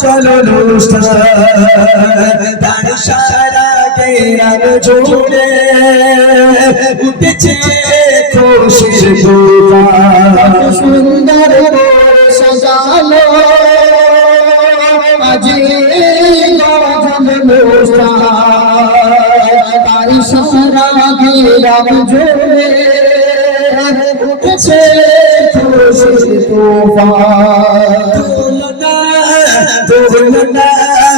চলো তার সারা গেরাম জুড়ে উঠেছে খুশির সুন্দর সাজালো। আজি তাই সারা গিরাম জুড়ে উঠেছে খুশির তুলনা تذلنا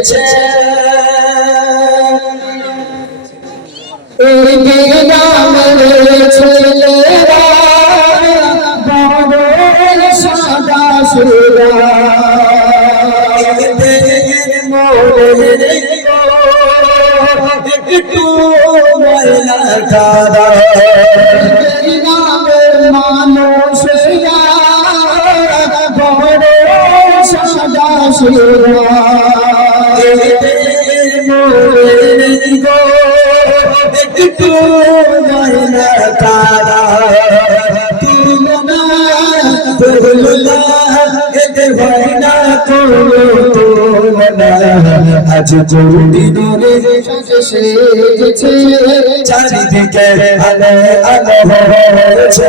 সেজেছে এই গ্রামের ছেলেরা বড় সাদা সুরা একটু বড় সাদা সুরা একটু ময়লা কাদা আজ জরুরি দূরে সেজেছে চারিদিকে আলো আলো হয়েছে।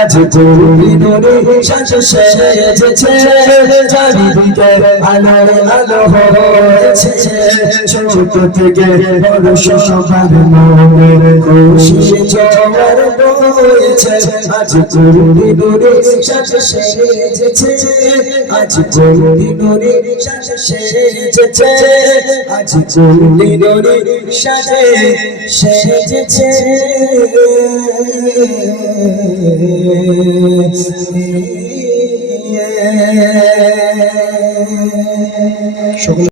আজ জরুরি দূরে সেজেছে। চারিদিকে আলো আলো হয়েছে। ছোট থেকে বড় সবার মনে খুশি জোয়ার বয়েছে আজ জরুরি দূরে সেজেছে। আজ জরুরি সেজেছে। আজ জরুরি দূরে সাজে সেজেছে। সকলে